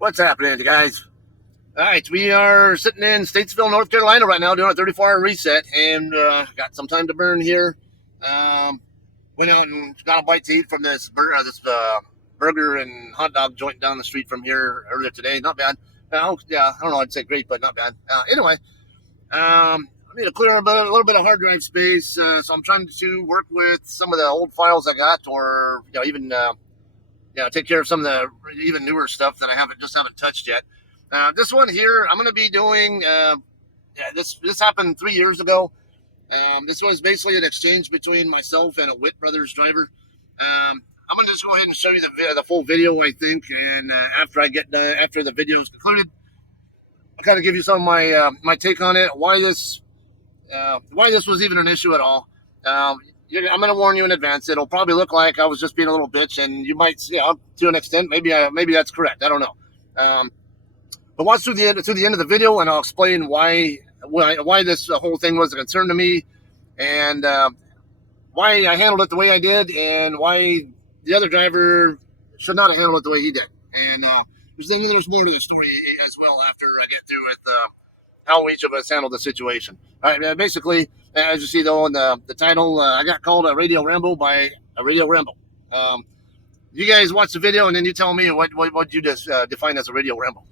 What's happening, guys? All right, we are sitting in Statesville, North Carolina right now doing a 34-hour reset, and got some time to burn here. Went out and got a bite to eat from this burger and hot dog joint down the street from here earlier today. Not bad. I don't know, I'd say great, but not bad. Anyway, I need to clear a little bit of hard drive space, so I'm trying to work with some of the old files I got, or even take care of some of the even newer stuff that I haven't touched yet. This one here, I'm going to be doing. This happened 3 years ago. This was basically an exchange between myself and a Witte Bros driver. I'm going to just go ahead and show you the full video, I think, and after the video is concluded, I'll kind of give you some of my take on it, why this was even an issue at all. I'm going to warn you in advance. It'll probably look like I was just being a little bitch, and you might, to an extent, maybe that's correct. I don't know. But watch through the end of the video, and I'll explain why this whole thing was a concern to me, and why I handled it the way I did, and why the other driver should not have handled it the way he did. And there's more to the story as well after I get through with how each of us handled the situation. All right, basically, as you see though in the title, I got called a Radio Rambo by a Radio Rambo. You guys watch the video, and then you tell me what you just define as a Radio Rambo.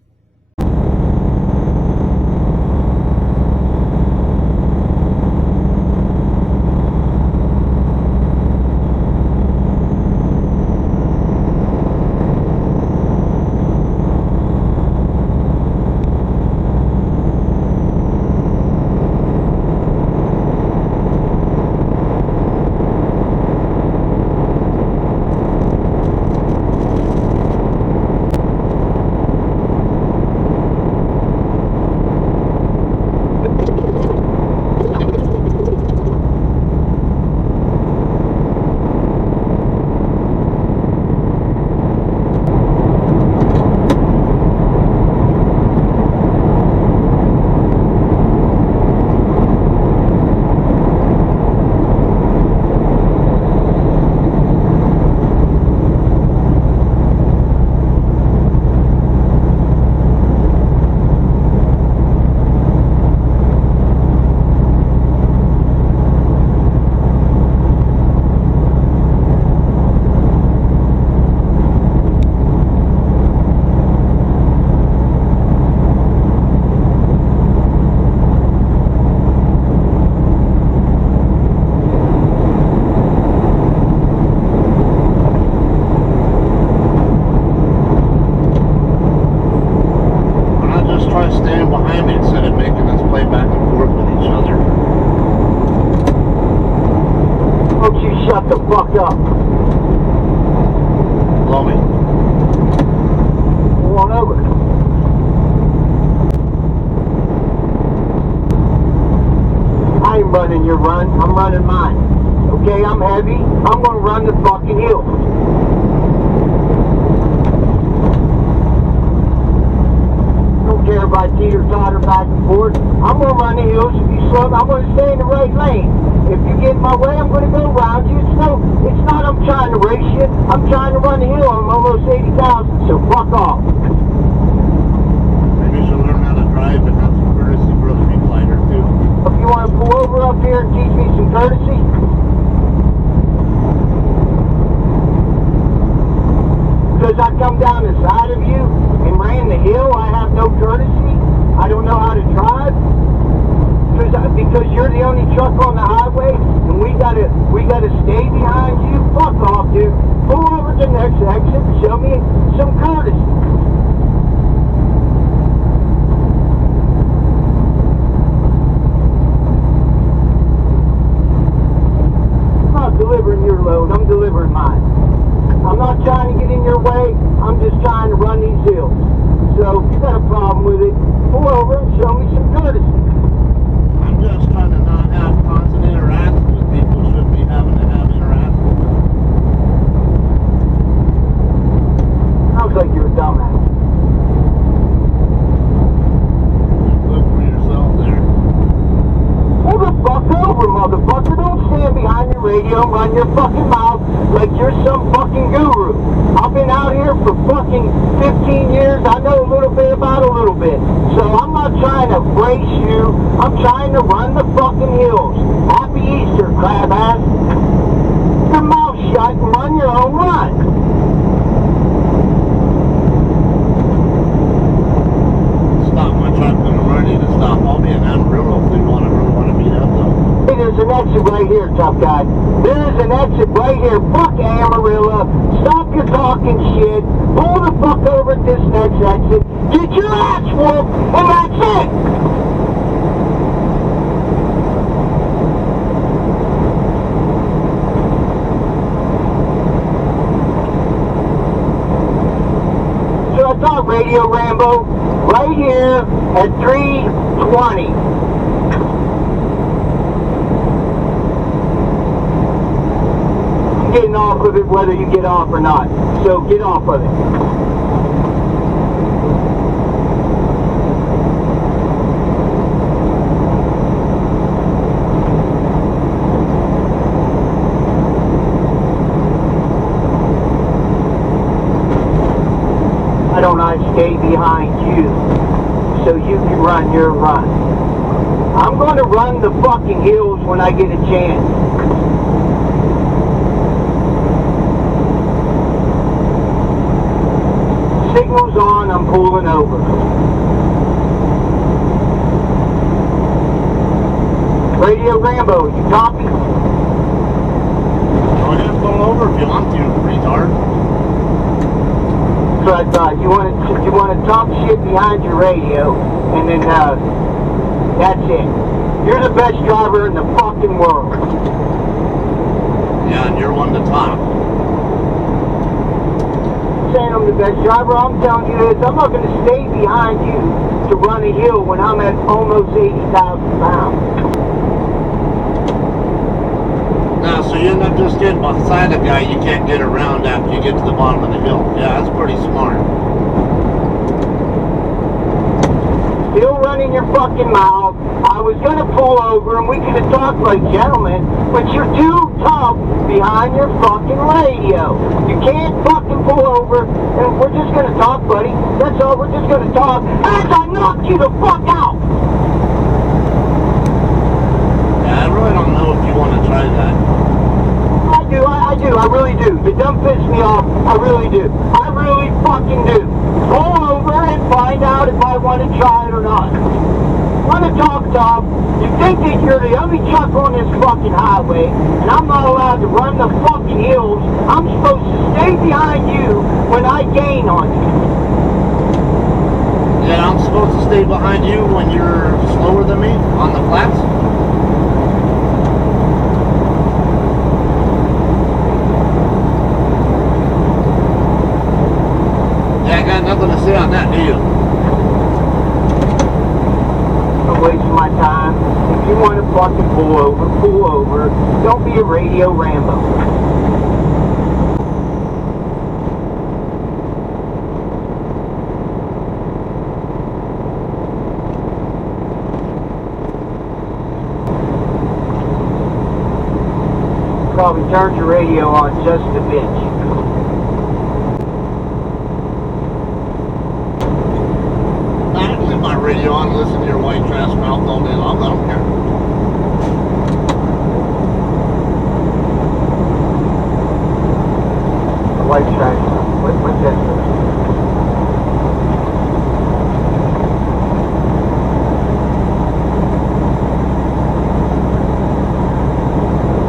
Shut the fuck up. Blow me. Go on over. I ain't running your run. I'm running mine. Okay, I'm heavy. I'm gonna run the fucking hill. Don't care if I teeter-totter back and forth. I'm gonna run the hills. If you slow, I'm gonna stay in the right lane. If you get in my way, I'm going to go around you. It's not I'm trying to race you. I'm trying to run the hill. I'm almost 80,000, so fuck off. Maybe you should learn how to drive and have some courtesy for other people out here, too. If you want to pull over up here and teach me some courtesy. Because I come down the side of you and ran the hill, I have no courtesy. I don't know how to drive. Because you're the only truck on the highway, and we gotta stay behind you. Fuck off, dude. Pull over to the next exit and show me some courtesy. I'm not delivering your load. I'm delivering mine. I'm not trying to get in your way. I'm just trying to run these hills. So if you got a problem with it, pull over and show me some courtesy. I'm just trying to not have constant interactions with people who shouldn't be having to have interactions. Sounds like you're a dumbass. Look for yourself there. Pull the fuck over, motherfucker. Don't stand behind your radio and run your fucking mouth like you're some fucking guru. I've been out here for fucking 15 years. I know little bit about a little bit. So I'm not trying to brace you. I'm trying to run the fucking hills. Happy Easter, crab ass. Keep your mouth shut and run your own run. Stop my truck when I'm ready to stop. I'll be in Amarillo if we really want to meet up though. Hey, there's an exit right here, tough guy. There is an exit right here. Fuck Amarillo. Stop your talking shit. Pull the fuck over at this next exit. Get your ass whooped, and that's it. So I thought Radio Rambo right here at 3:20. Getting off of it whether you get off or not. So get off of it. Why don't I stay behind you so you can run your run? I'm going to run the fucking hills when I get a chance. Signal's on, I'm pulling over. Radio Rambo, you copy? Go ahead and pull over if you want to, retard. So I thought you want to talk shit behind your radio, and then that's it. You're the best driver in the fucking world. Yeah, and you're one to talk. Saying I'm the best driver, I'm telling you this, I'm not going to stay behind you to run a hill when I'm at almost 80,000 pounds. Now, so you end up just getting beside a guy you can't get around after you get to the bottom of the hill. Yeah, that's pretty smart. Still running your fucking mouth. I was going to pull over and we could have talked like gentlemen, but you're too tough behind your fucking radio. You can't fucking pull over and we're just going to talk, buddy. That's all, we're just going to talk as I knock you the fuck out. Yeah, I really don't know if you want to try that. I really do. You done piss me off. I really do. I really fucking do. Pull over and find out if I want to try it or not. Want to talk tough. You think that you're the only truck on this fucking highway, and I'm not allowed to run the fucking hills. I'm supposed to stay behind you when I gain on you. Yeah, I'm supposed to stay behind you when you're slower than me on the flats? Yeah, I got nothing to say on that, do you? Don't waste my time. If you want to fucking pull over. Don't be a Radio Rambo. Probably turned your radio on just a bitch. I can leave my radio on and listen to your white trash mouth all day long. I don't care. White trash. What's that?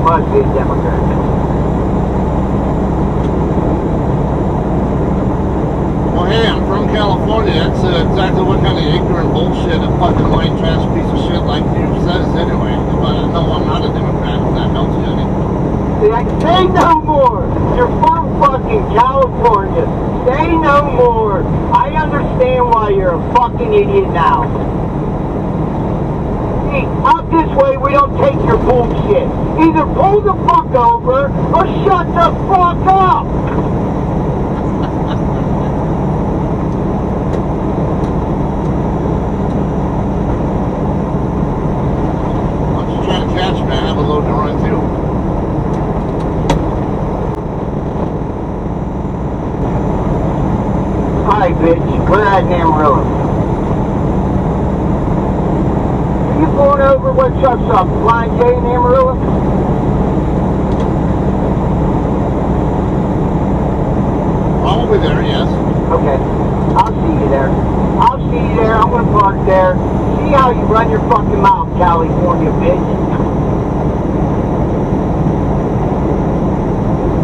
Must be a Democrat. Well, hey, I'm from California. That's exactly what kind of ignorant bullshit a fucking white trash piece of shit like you says anyway. But no, I'm not a Democrat, if that helps you any. Say no more. You're from fucking California. Say no more. I understand why you're a fucking idiot now. See, out this way we don't take your bullshit. Either pull the fuck over or shut the fuck up. I'm just trying to catch, man. I have a low drawing too. Hi, bitch. We're at Amarillo. Are you pulling over? What truck's up? Flying J in Amarillo? Probably there, yes. Okay. I'll see you there. I'll see you there. I'm gonna park there. See how you run your fucking mouth, California bitch.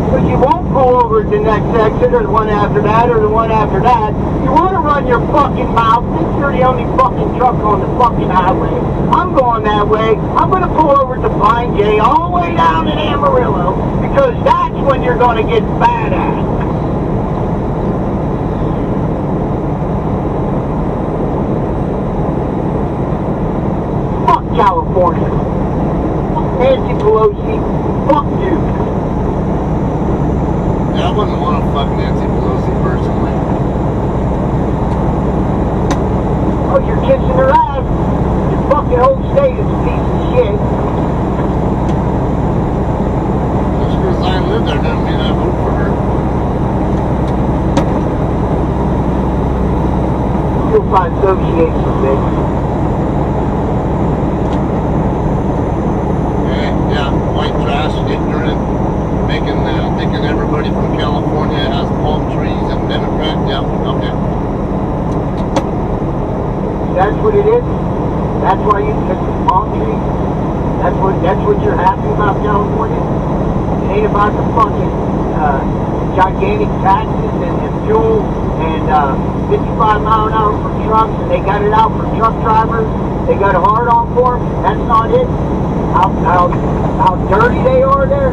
Because you won't pull over at the next exit or the one after that or the one after that. You want to run your fucking mouth. Think you're the only fucking truck on the fucking highway. I'm going that way. I'm going to pull over to Pine J all the way down in Amarillo because that's when you're going to get bad at. Fuck California. Nancy Pelosi. Fuck you. Yeah, I wouldn't want to fuck Nancy Pelosi personally. Oh, you're kissing her ass. Your fucking whole state is a piece of shit. Just because I live there doesn't mean I vote for her. You'll find association, bitch. Yeah, white trash, ignorant, thinking everybody from California has palm trees and Democrat. Yeah, okay. That's what it is. That's why you took the palm trees. That's what you're happy about, California. It ain't about the fucking gigantic taxes and fuel and 55-mile-an-hour for trucks, and they got it out for truck drivers. They got a hard on for them. That's not it. How dirty they are there.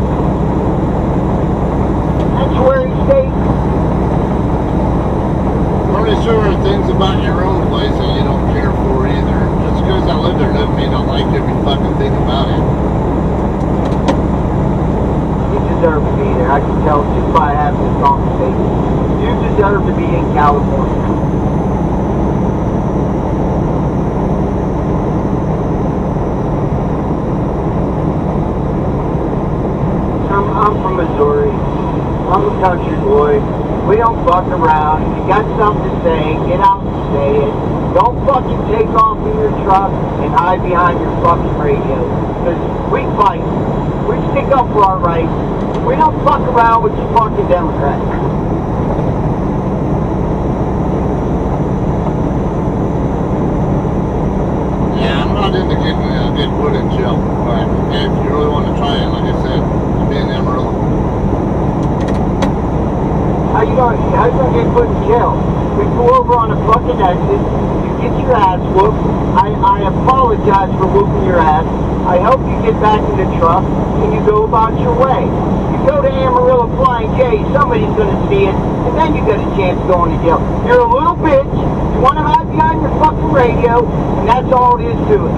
Sanctuary state. Pretty sure there are things about your own place that you don't care for either. Just because I live there doesn't mean I like every fucking thing about it. You deserve to be there. I can tell just by having this conversation. You deserve to be in California. I'm from Missouri. I'm a country boy. We don't fuck around. If you got something to say, get out and say it. Don't fucking take off in your truck and hide behind your fucking radio. Because we fight. We stick up for our rights. We don't fuck around with you fucking Democrats. Yeah, I'm not into getting put in jail. Alright, okay, if you really want to try it, like I said, I'll be in Amarillo. How you gonna get put in jail? We pull over on a fucking exit, you get your ass whooped, I apologize for whooping your ass, I help you get back in the truck, and you go about your way. You go to Amarillo Flying J, somebody's gonna see it, and then you got a chance going to jail. You're a little bitch, you wanna hide behind your fucking radio, and that's all it is to it.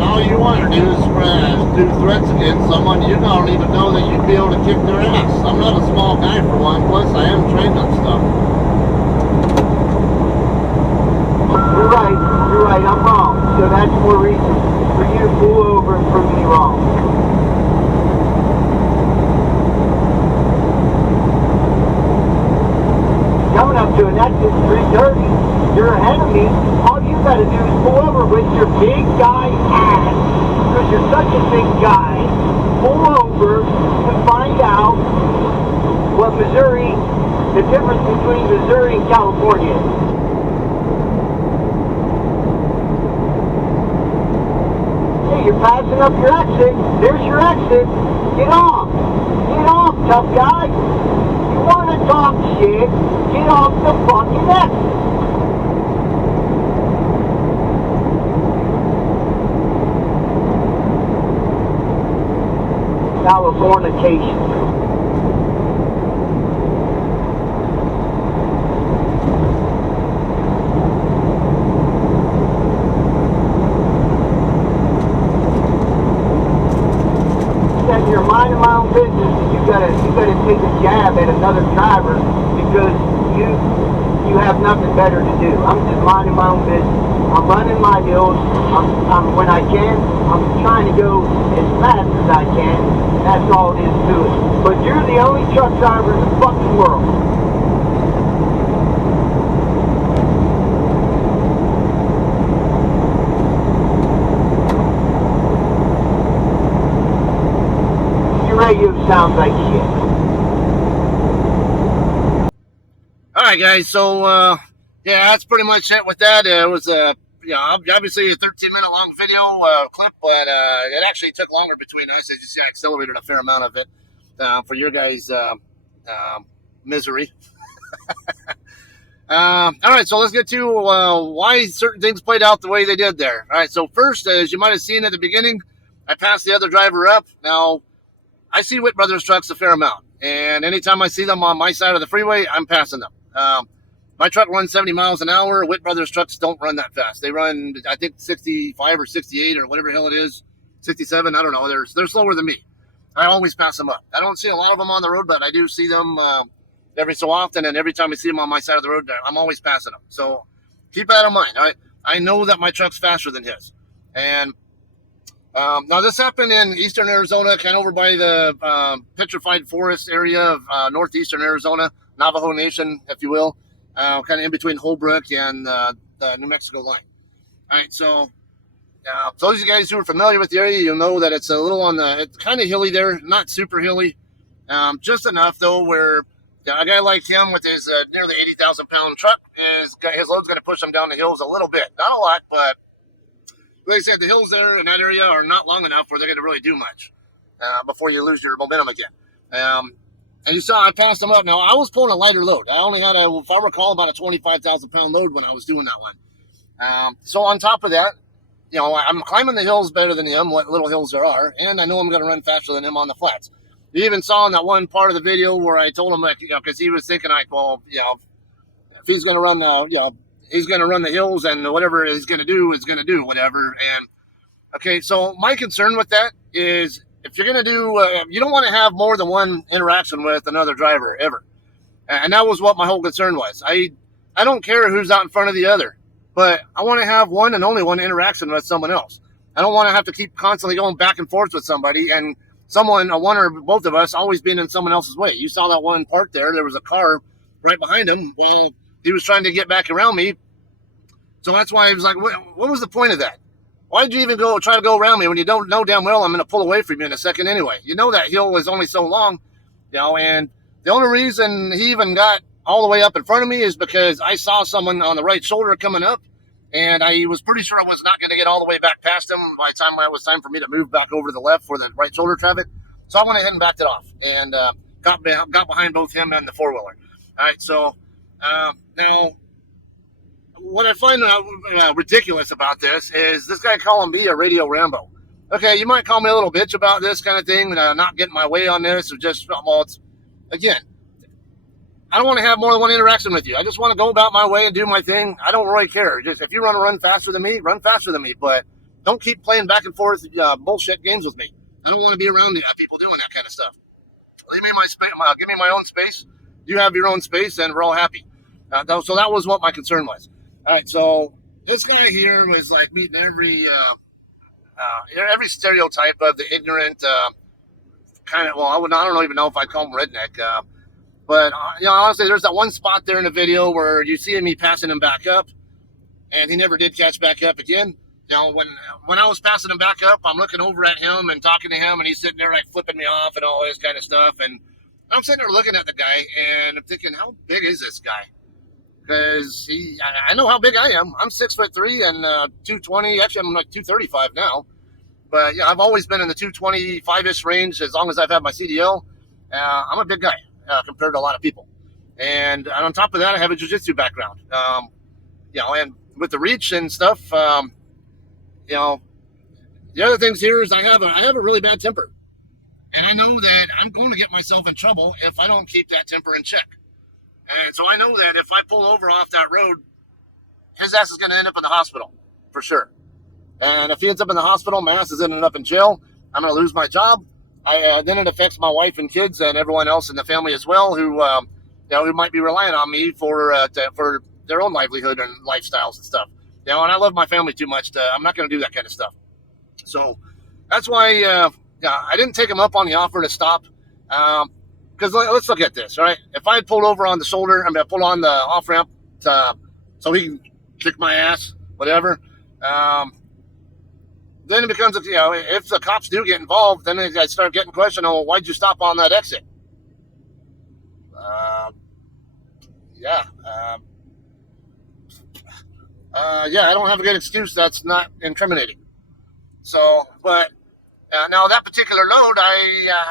All you want to do is do threats against someone you don't even know that you'd be able to kick their ass. I'm not a small guy for one, plus I am trained on stuff. You're right, I'm wrong. So that's more reason for you to pull over and prove me wrong. Coming up to an exit 330, you're ahead of me. All you gotta do is pull over with your big guy ass. Because you're such a big guy. Pull over and find out what Missouri, the difference between Missouri and California is. Hey, you're passing up your exit. There's your exit. Get off. Get off, tough guy. You want to talk shit, get off the fucking exit. Californication. Said you're minding my own business, and you gotta take a jab at another driver because you have nothing better to do. I'm just minding my own business. I'm running my hills. I'm when I can, I'm trying to go as fast as I can. That's all it is to it. But you're the only truck driver in the fucking world. sounds like shit. All right, guys. So, yeah, that's pretty much it with that. It was obviously a 13-minute long video clip, but it actually took longer between us. As you see, I accelerated a fair amount of it for your guys' misery. All right, so let's get to why certain things played out the way they did there. All right, so first, as you might have seen at the beginning, I passed the other driver up. Now, I see Witte Brothers trucks a fair amount, and anytime I see them on my side of the freeway, I'm passing them. My truck runs 70 miles an hour. Witte Brothers trucks don't run that fast. They run, I think, 65 or 68 or whatever the hell it is, 67. I don't know. They're slower than me. I always pass them up. I don't see a lot of them on the road, but I do see them every so often, and every time I see them on my side of the road, I'm always passing them. So keep that in mind. All right? I know that my truck's faster than his. And now this happened in eastern Arizona, kind of over by the Petrified Forest area of northeastern Arizona, Navajo Nation, if you will, kind of in between Holbrook and the New Mexico line. All right, so for those of you guys who are familiar with the area, you'll know that it's a little it's kind of hilly there, not super hilly, just enough though where a guy like him with his nearly 80,000-pound truck, his load's going to push him down the hills a little bit, not a lot, but like I said, the hills there in that area are not long enough where they're going to really do much before you lose your momentum again. And you saw I passed them up. Now, I was pulling a lighter load. I only had, if I recall, about a 25,000-pound load when I was doing that one. So on top of that, I'm climbing the hills better than him, what little hills there are, and I know I'm going to run faster than him on the flats. You even saw in that one part of the video where I told him, because he was thinking, if he's going to run, he's going to run the hills and whatever he's going to do is going to do whatever. And okay, so my concern with that is if you're going to do, you don't want to have more than one interaction with another driver ever. And that was what my whole concern was. I don't care who's out in front of the other, but I want to have one and only one interaction with someone else. I don't want to have to keep constantly going back and forth with somebody and one or both of us always being in someone else's way. You saw that one part there. There was a car right behind him. Well, he was trying to get back around me. So that's why I was like, what was the point of that? Why did you even try to go around me when you don't know damn well I'm going to pull away from you in a second anyway? You know that hill is only so long, and the only reason he even got all the way up in front of me is because I saw someone on the right shoulder coming up, and I was pretty sure I was not going to get all the way back past him by the time it was time for me to move back over to the left for the right shoulder traffic. So I went ahead and backed it off and got behind both him and the four-wheeler. All right, so now what I find ridiculous about this is this guy calling me a Radio Rambo. Okay, you might call me a little bitch about this kind of thing, not getting my way on this, or just, again, I don't want to have more than one interaction with you. I just want to go about my way and do my thing. I don't really care. Just if you want to run faster than me, run faster than me, but don't keep playing back and forth bullshit games with me. I don't want to be around people doing that kind of stuff. Leave me my space. Give me my own space. You have your own space, and we're all happy. So that was what my concern was. All right, so this guy here was like meeting every stereotype of the ignorant kind of. Well, I don't even know if I'd call him redneck. But honestly, there's that one spot there in the video where you see me passing him back up, and he never did catch back up again. When I was passing him back up, I'm looking over at him and talking to him, and he's sitting there like flipping me off and all this kind of stuff. And I'm sitting there looking at the guy, and I'm thinking, how big is this guy? Because I know how big I am. I'm 6'3" and 220. Actually, I'm like 235 now. But yeah, I've always been in the 225-ish range as long as I've had my CDL. I'm a big guy compared to a lot of people. And on top of that, I have a jiu-jitsu background. And with the reach and stuff, the other things here is I have a really bad temper. And I know that I'm going to get myself in trouble if I don't keep that temper in check. And so I know that if I pull over off that road, his ass is going to end up in the hospital, for sure. And if he ends up in the hospital, my ass is ending up in jail. I'm going to lose my job. Then it affects my wife and kids and everyone else in the family as well, who might be relying on me for their own livelihood and lifestyles and stuff. And I love my family too much. I'm not going to do that kind of stuff. So that's why I didn't take him up on the offer to stop. Because let's look at this, all right? If I had pulled over on the shoulder, I pulled on the off-ramp so he can kick my ass, whatever, then it becomes, if the cops do get involved, then I start getting questioned, oh, why'd you stop on that exit? Yeah. I don't have a good excuse that's not incriminating. So, but now that particular load,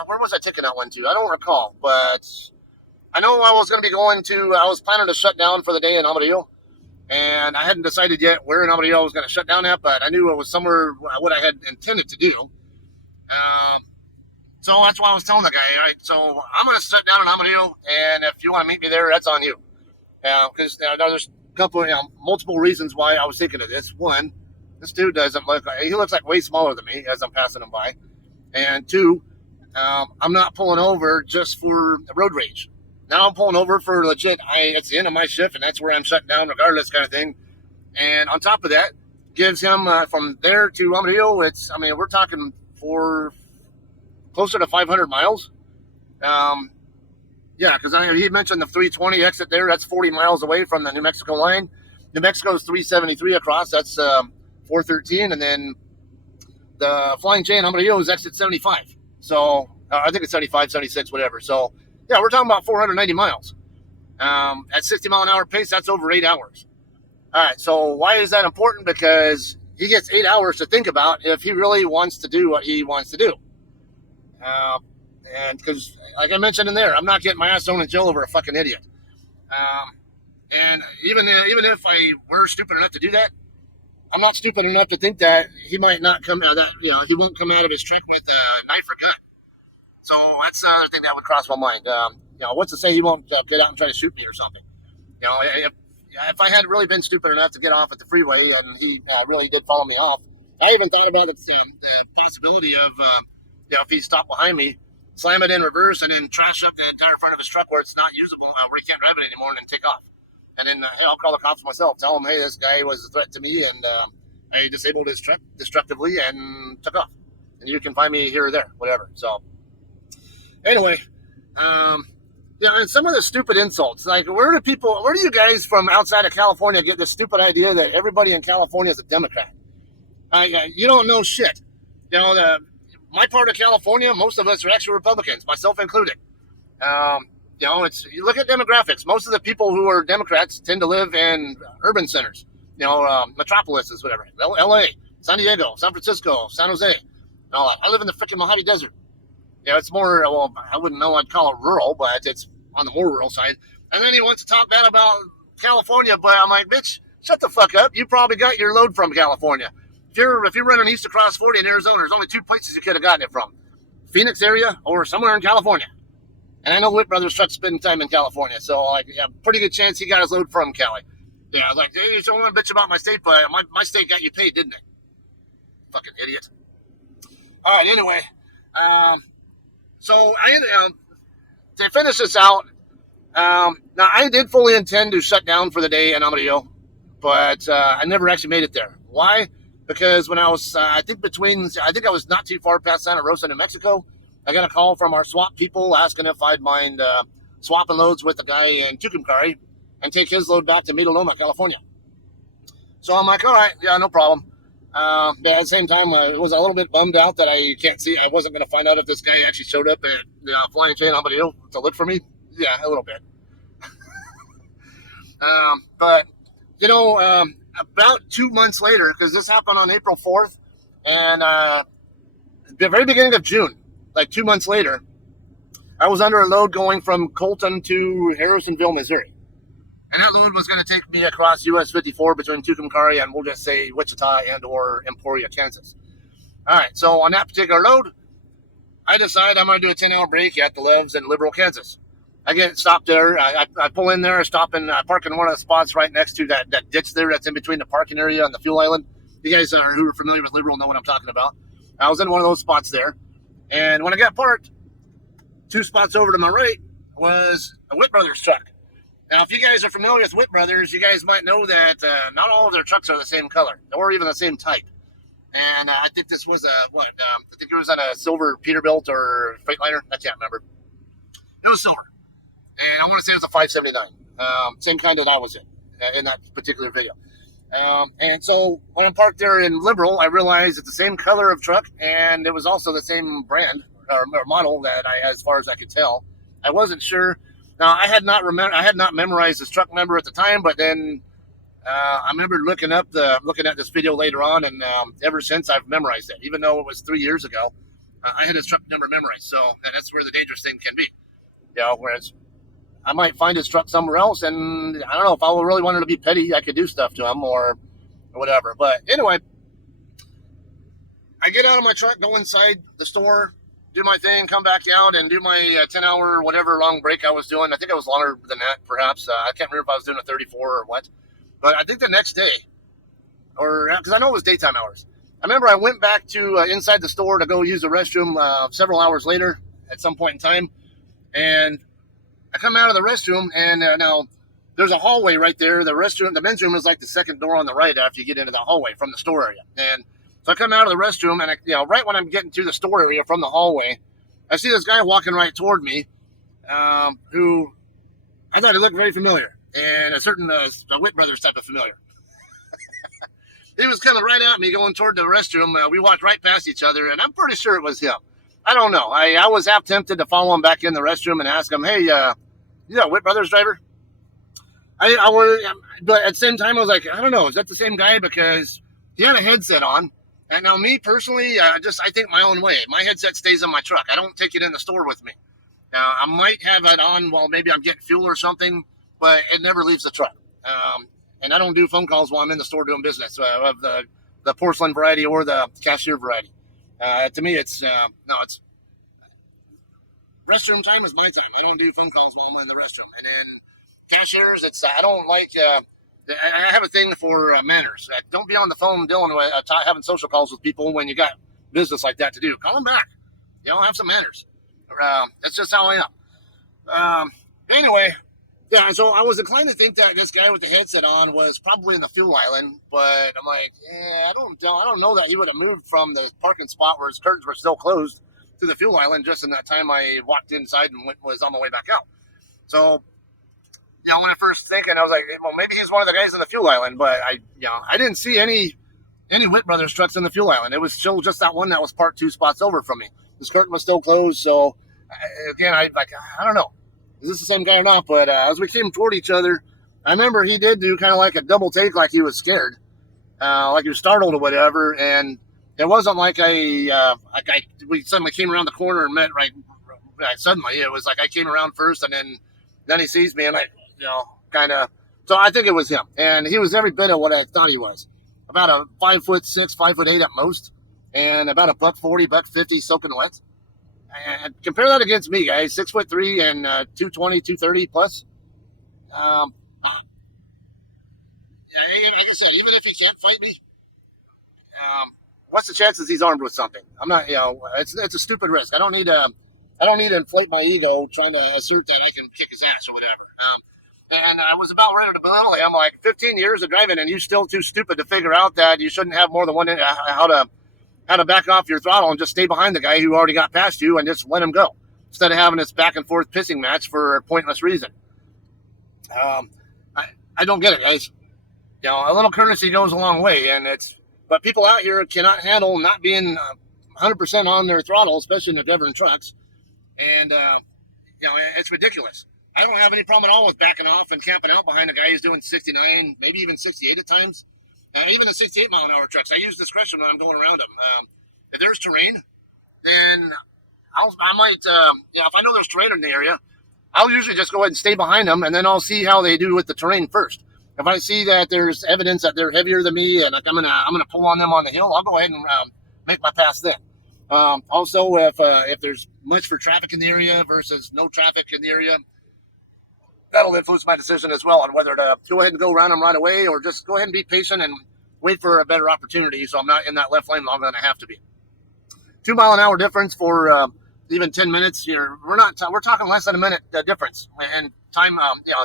where was I taking that one to? I don't recall, but I know I was going to be I was planning to shut down for the day in Amarillo, and I hadn't decided yet where in Amarillo I was going to shut down at, but I knew it was somewhere what I had intended to do. So that's why I was telling the guy, all right, so I'm going to shut down in Amarillo, and if you want to meet me there, that's on you. Because there's a couple, multiple reasons why I was thinking of this. One, this dude he looks like way smaller than me as I'm passing him by. And two, I'm not pulling over just for road rage. Now I'm pulling over for legit, it's the end of my shift, and that's where I'm shutting down regardless kind of thing. And on top of that, gives him from there to Amarillo, we're talking for closer to 500 miles. Because he mentioned the 320 exit there. That's 40 miles away from the New Mexico line. New Mexico is 373 across. That's 413. And then the Flying J in Amarillo is exit 75. So I think it's 75, 76, whatever. So, yeah, we're talking about 490 miles. At 60 mile an hour pace, that's over 8 hours. All right, so why is that important? Because he gets 8 hours to think about if he really wants to do what he wants to do. And because, like I mentioned in there, I'm not getting my ass thrown in jail over a fucking idiot. And even if I were stupid enough to do that, I'm not stupid enough to think that he might not come out he won't come out of his truck with a knife or gun. So that's the other thing that would cross my mind. What's to say he won't get out and try to shoot me or something? If I had really been stupid enough to get off at the freeway and he really did follow me off, I even thought about the possibility of, if he stopped behind me, slam it in reverse, and then trash up the entire front of his truck where it's not usable, where he can't drive it anymore, and then take off. And then I'll call the cops myself, tell them, hey, this guy was a threat to me, and I disabled his truck destructively and took off. And you can find me here or there, whatever. So, anyway, and some of the stupid insults, like where do you guys from outside of California get this stupid idea that everybody in California is a Democrat? You don't know shit. My part of California, most of us are actually Republicans, myself included. You look at demographics. Most of the people who are Democrats tend to live in urban centers, metropolises, whatever. L.A., San Diego, San Francisco, San Jose. I live in the freaking Mojave Desert. It's more, I wouldn't know I'd call it rural, but it's on the more rural side. And then he wants to talk bad about California, but I'm like, bitch, shut the fuck up. You probably got your load from California. If you're running east across 40 in Arizona, there's only two places you could have gotten it from. Phoenix area or somewhere in California. And I know Witte Brothers truck spending time in California, so pretty good chance he got his load from Cali. Hey, you don't want to bitch about my state, but my state got you paid, didn't it? Fucking idiot. All right, anyway. So to finish this out, now I did fully intend to shut down for the day in Amarillo, but I never actually made it there. Why? Because when I was, I think I was not too far past Santa Rosa, New Mexico, I got a call from our swap people asking if I'd mind swapping loads with the guy in Tucumcari and take his load back to Metaloma, California. So I'm like, all right, yeah, no problem. But at the same time, I was a little bit bummed out that I wasn't going to find out if this guy actually showed up at the Flying J in Amarillo to look for me. Yeah, a little bit. But, about 2 months later, because this happened on April 4th, and the very beginning of June, like 2 months later, I was under a load going from Colton to Harrisonville, Missouri. And that load was going to take me across US 54 between Tucumcari and we'll just say Wichita and or Emporia, Kansas. All right, so on that particular load, I decide I'm going to do a 10-hour break at the Loves in Liberal, Kansas. I get stopped there. I pull in there, I park in one of the spots right next to that ditch there that's in between the parking area and the fuel island. You guys who are familiar with Liberal know what I'm talking about. I was in one of those spots there. And when I got parked, 2 spots over to my right was a Witte Brothers truck. Now, if you guys are familiar with Witte Brothers, you guys might know that not all of their trucks are the same color or even the same type. And I think this was I think it was on a silver Peterbilt or Freightliner. I can't remember. It was silver. And I want to say it was a 579. Same kind that I was in that particular video. And so when I'm parked there in Liberal, I realized it's the same color of truck, and it was also the same brand or model that as far as I could tell. I wasn't sure. Now I had not memorized this truck number at the time, but then I remember looking at this video later on, and ever since I've memorized it, even though it was 3 years ago. I had his truck number memorized, so that's where the dangerous thing can be. Whereas I might find his truck somewhere else, and I don't know if I really wanted to be petty, I could do stuff to him or whatever. But anyway, I get out of my truck, go inside the store, do my thing, come back out, and do my 10-hour whatever long break I was doing. I think it was longer than that, perhaps. I can't remember if I was doing a 34 or what. But I think the next day, or because I know it was daytime hours, I remember I went back to inside the store to go use the restroom several hours later at some point in time. And I come out of the restroom, and now there's a hallway right there. The men's room is like the second door on the right after you get into the hallway from the store area. And so I come out of the restroom, and right when I'm getting to the store area from the hallway, I see this guy walking right toward me, who I thought he looked very familiar, and a certain Witte Brothers type of familiar. He was coming right at me going toward the restroom. We walked right past each other, and I'm pretty sure it was him. I don't know. I was half tempted to follow him back in the restroom and ask him, hey, you that Witte Brothers driver? I was, but at the same time, I was like, I don't know. Is that the same guy? Because he had a headset on. And now me personally, I think my own way. My headset stays in my truck. I don't take it in the store with me. Now, I might have it on while maybe I'm getting fuel or something, but it never leaves the truck. And I don't do phone calls while I'm in the store doing business of the porcelain variety or the cashier variety. To me, it's restroom time is my time. I don't do phone calls while I'm in the restroom. And then cashiers, I don't like. I have a thing for manners. Don't be on the phone dealing with having social calls with people when you got business like that to do. Call them back. Have some manners. That's just how I am. Anyway. Yeah, so I was inclined to think that this guy with the headset on was probably in the fuel island, but I'm like, I don't know that he would have moved from the parking spot where his curtains were still closed to the fuel island just in that time I walked inside and was on my way back out. So, when I first thinking, I was like, well, maybe he's one of the guys in the fuel island, but I didn't see any Witte Brothers trucks in the fuel island. It was still just that one that was parked 2 spots over from me. His curtain was still closed, so I don't know. Is this the same guy or not? But as we came toward each other, I remember he did do kind of like a double take, like he was scared, like he was startled or whatever. And it wasn't like we suddenly came around the corner and met right suddenly. It was like I came around first, and then he sees me, and kind of. So I think it was him, and he was every bit of what I thought he was. About a 5'6", 5'8" at most, and about $140, $150 soaking wet. And compare that against me, guys. 6'3" and 220, 230 plus. Like I said, even if he can't fight me, what's the chances he's armed with something? I'm not. It's a stupid risk. I don't need to inflate my ego trying to assert that I can kick his ass or whatever. And I was about ready to belittle him. I'm like, 15 years of driving, and you're still too stupid to figure out that you shouldn't have more than one. How to back off your throttle and just stay behind the guy who already got past you and just let him go instead of having this back and forth pissing match for a pointless reason. I don't get it, guys. A little courtesy goes a long way, but people out here cannot handle not being 100% on their throttle, especially in the Devon trucks. And, it's ridiculous. I don't have any problem at all with backing off and camping out behind a guy who's doing 69, maybe even 68 at times. Even the 68 mile an hour trucks, I use discretion when I'm going around them. If there's terrain, then I might, if I know there's terrain in the area, I'll usually just go ahead and stay behind them, and then I'll see how they do with the terrain first. If I see that there's evidence that they're heavier than me, and I'm gonna pull on them on the hill, I'll go ahead and make my pass then. Also, if there's much for traffic in the area versus no traffic in the area, that'll influence my decision as well on whether to go ahead and go around them right away or just go ahead and be patient and wait for a better opportunity so I'm not in that left lane longer than I have to be. 2 mile an hour difference for even 10 minutes here. We're talking less than a minute difference in time,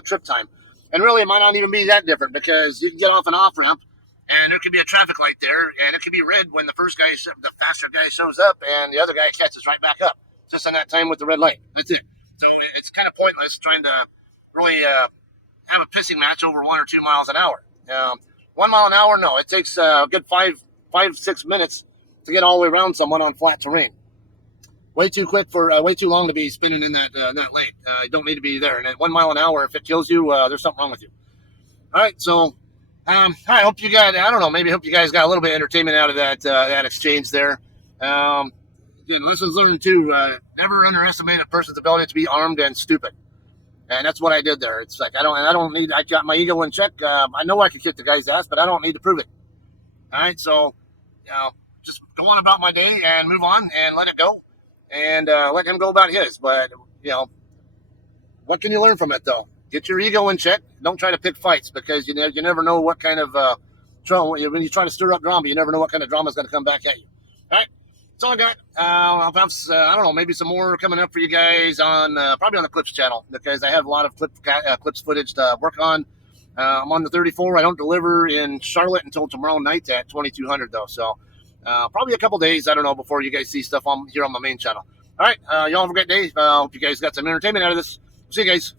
trip time. And really it might not even be that different because you can get off an off ramp and there could be a traffic light there and it could be red when the faster guy shows up and the other guy catches right back up just on that time with the red light. That's it. So it's kind of pointless trying to really have a pissing match over 1 or 2 miles an hour. 1 mile an hour, no. It takes a good 6 minutes to get all the way around someone on flat terrain. Way too quick for way too long to be spinning in that lane. You don't need to be there. And at 1 mile an hour, if it kills you, there's something wrong with you. All right, so I hope you got. I don't know. Maybe hope you guys got a little bit of entertainment out of that exchange there. Again, lessons learned too. Never underestimate a person's ability to be armed and stupid. And that's what I did there. It's like I don't need. I got my ego in check. I know I could kick the guy's ass, but I don't need to prove it. All right, so just go on about my day and move on and let it go. And let him go about his. But, what can you learn from it, though? Get your ego in check. Don't try to pick fights because you never know what kind of drama. When you try to stir up drama, you never know what kind of drama is going to come back at you. All right. That's all I got. I'll have, I don't know, maybe some more coming up for you guys on probably on the Clips channel because I have a lot of Clips footage to work on. I'm on the 34. I don't deliver in Charlotte until tomorrow night at 2200, though. So probably a couple days, I don't know, before you guys see stuff here on my main channel. All right, y'all have a great day. Hope you guys got some entertainment out of this. See you guys.